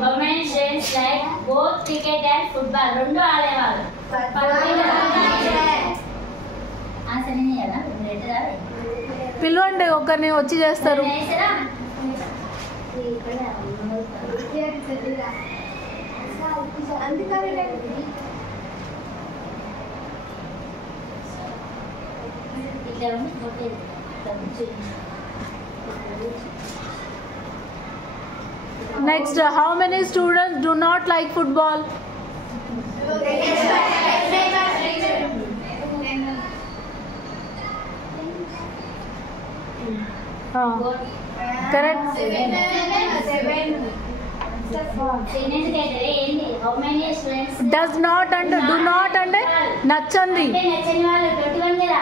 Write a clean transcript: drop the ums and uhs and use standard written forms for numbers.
Women's games like both cricket and football. రెండు ఆడేవాళ్ళు. పిలవండి ఒకరిని వచ్చి చేస్తారు. Next, how many students do not like football? Correct. How many students? Does not and do not and nachandi. nachani vallu 21 కదా.